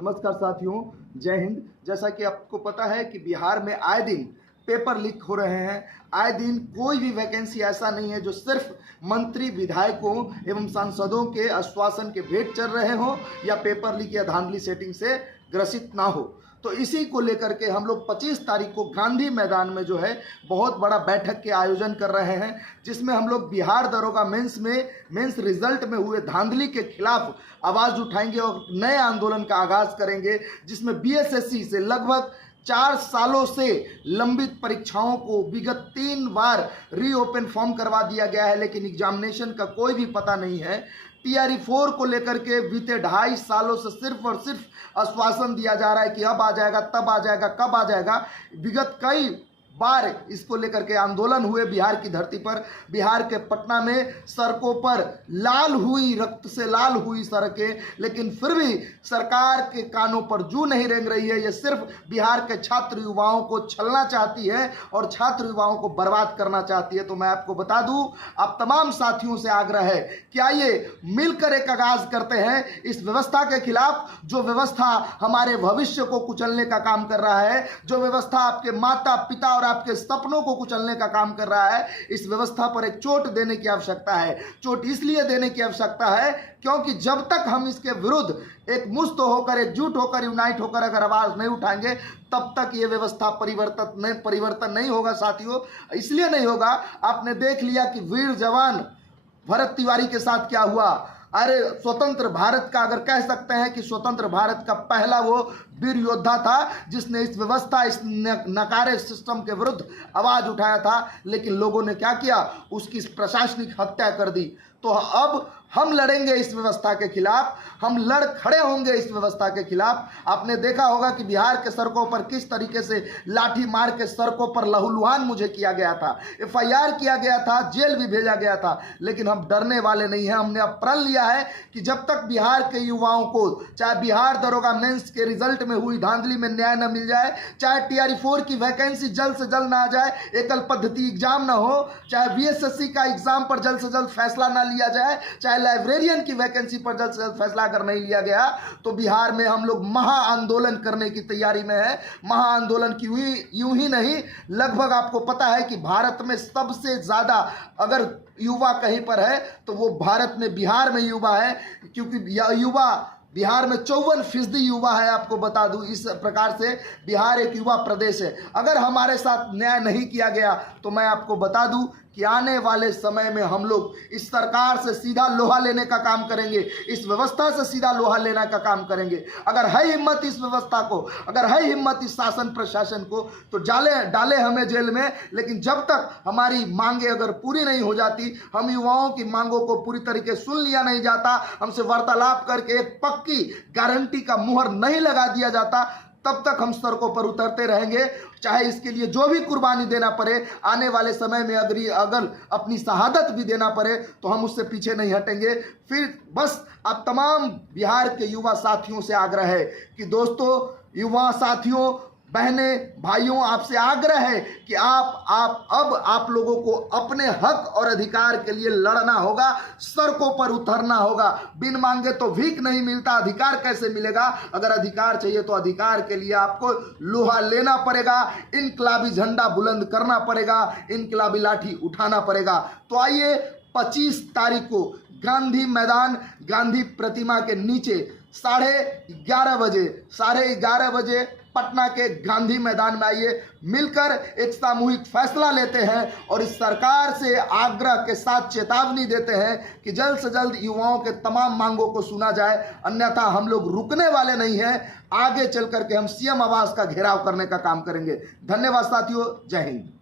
नमस्कार साथियों, जय हिंद। जैसा कि आपको पता है कि बिहार में आए दिन पेपर लीक हो रहे हैं। आए दिन कोई भी वैकेंसी ऐसा नहीं है जो सिर्फ मंत्री, विधायकों एवं सांसदों के आश्वासन के भेंट चल रहे हो या पेपर लीक या धांधली सेटिंग से ग्रसित ना हो। तो इसी को लेकर के हम लोग 25 तारीख को गांधी मैदान में जो है बहुत बड़ा बैठक के आयोजन कर रहे हैं, जिसमें हम लोग बिहार दरोगा मेंस रिजल्ट में हुए धांधली के खिलाफ आवाज़ उठाएंगे और नए आंदोलन का आगाज करेंगे, जिसमें बीएसएससी से लगभग 4 सालों से लंबित परीक्षाओं को विगत 3 बार रीओपन फॉर्म करवा दिया गया है, लेकिन एग्जामिनेशन का कोई भी पता नहीं है। टीआरई 4 को लेकर के बीते 2.5 सालों से सिर्फ और सिर्फ आश्वासन दिया जा रहा है कि अब आ जाएगा, तब आ जाएगा, कब आ जाएगा। विगत कई बार इसको लेकर के आंदोलन हुए बिहार की धरती पर। बिहार के पटना में सड़कों पर रक्त से लाल हुई सड़कें, लेकिन फिर भी सरकार के कानों पर जू नहीं रेंग रही है। ये सिर्फ बिहार के छात्र युवाओं को छलना चाहती है और छात्र युवाओं को बर्बाद करना चाहती है। तो मैं आपको बता दूं, आप तमाम साथियों से आग्रह है कि आइए मिलकर एक आगाज करते हैं इस व्यवस्था के खिलाफ, जो व्यवस्था हमारे भविष्य को कुचलने का काम कर रहा है, जो व्यवस्था आपके माता पिता और आपके सपनों को कुचलने का काम कर रहा है। इस व्यवस्था पर एक चोट देने की आवश्यकता है। चोट इसलिए देने की आवश्यकता है क्योंकि जब तक हम इसके विरुद्ध एक मुस्त होकर, एकजुट होकर, यूनाइट होकर अगर आवाज नहीं उठाएंगे, तब तक ये व्यवस्था परिवर्तन नहीं होगा साथियों। इसलिए नहीं होगा, आपने देख लिया कि वीर जवान भरत तिवारी के साथ क्या हुआ। अरे स्वतंत्र भारत का, अगर कह सकते हैं कि स्वतंत्र भारत का पहला वो वीर योद्धा था जिसने इस व्यवस्था, इस नकारे सिस्टम के विरुद्ध आवाज उठाया था, लेकिन लोगों ने क्या किया, उसकी प्रशासनिक हत्या कर दी। तो अब हम लड़ेंगे इस व्यवस्था के खिलाफ, हम लड़ खड़े होंगे इस व्यवस्था के खिलाफ। आपने देखा होगा कि बिहार के सड़कों पर किस तरीके से लाठी मार के सड़कों पर लहूलुहान मुझे किया गया था, एफआईआर किया गया था, जेल भी भेजा गया था। लेकिन हम डरने वाले नहीं हैं। हमने अब प्रण लिया है कि जब तक बिहार के युवाओं को, चाहे बिहार दरोगा मेंस के रिजल्ट में हुई धांधली में न्याय न मिल जाए, चाहे टीआरई 4 की वैकेंसी जल्द से जल्द ना आ जाए, एकल पद्धति एग्जाम ना हो, चाहे बीएसएससी का एग्जाम पर जल्द से जल्द फैसला ना लिया जाए, चाहे लाइब्रेरियन की वैकेंसी पर जल्द से जल्द फैसला अगर नहीं लिया गया, तो बिहार में हम लोग महा आंदोलन करने की तैयारी में है। महा आंदोलन की यूं ही नहीं, लगभग आपको पता है कि भारत में सबसे ज्यादा अगर युवा कहीं पर है तो वो भारत में बिहार में युवा है, क्योंकि युवा बिहार में 54% युवा है। आपको बता दूं, इस प्रकार से बिहार एक युवा प्रदेश है। अगर हमारे साथ न्याय नहीं किया गया तो मैं आपको बता दूं कि आने वाले समय में हम लोग इस सरकार से सीधा लोहा लेने का काम करेंगे, इस व्यवस्था से सीधा लोहा लेने का काम करेंगे। अगर है हिम्मत इस व्यवस्था को, अगर है हिम्मत इस शासन प्रशासन को, तो डाले हमें जेल में। लेकिन जब तक हमारी मांगे अगर पूरी नहीं हो जाती, हम युवाओं की मांगों को पूरी तरीके सुन लिया नहीं जाता, हमसे वार्तालाप करके एक पक्की गारंटी का मुहर नहीं लगा दिया जाता, तब तक हम सड़कों पर उतरते रहेंगे। चाहे इसके लिए जो भी कुर्बानी देना पड़े, आने वाले समय में अगर अपनी शहादत भी देना पड़े, तो हम उससे पीछे नहीं हटेंगे। फिर बस आप तमाम बिहार के युवा साथियों से आग्रह है कि दोस्तों, युवा साथियों, बहने, भाइयों, आपसे आग्रह है कि आप लोगों को अपने हक और अधिकार के लिए लड़ना होगा, सड़कों पर उतरना होगा। बिन मांगे तो भीख नहीं मिलता, अधिकार कैसे मिलेगा? अगर अधिकार चाहिए तो अधिकार के लिए आपको लोहा लेना पड़ेगा, इनकलाबी झंडा बुलंद करना पड़ेगा, इनकलाबी लाठी उठाना पड़ेगा। तो आइए 25 तारीख को गांधी मैदान, गांधी प्रतिमा के नीचे 11:30 बजे पटना के गांधी मैदान में आइए, मिलकर एक सामूहिक फैसला लेते हैं और इस सरकार से आग्रह के साथ चेतावनी देते हैं कि जल्द से जल्द युवाओं के तमाम मांगों को सुना जाए, अन्यथा हम लोग रुकने वाले नहीं हैं। आगे चल करके हम सीएम आवास का घेराव करने का काम करेंगे। धन्यवाद साथियों, जय हिंद।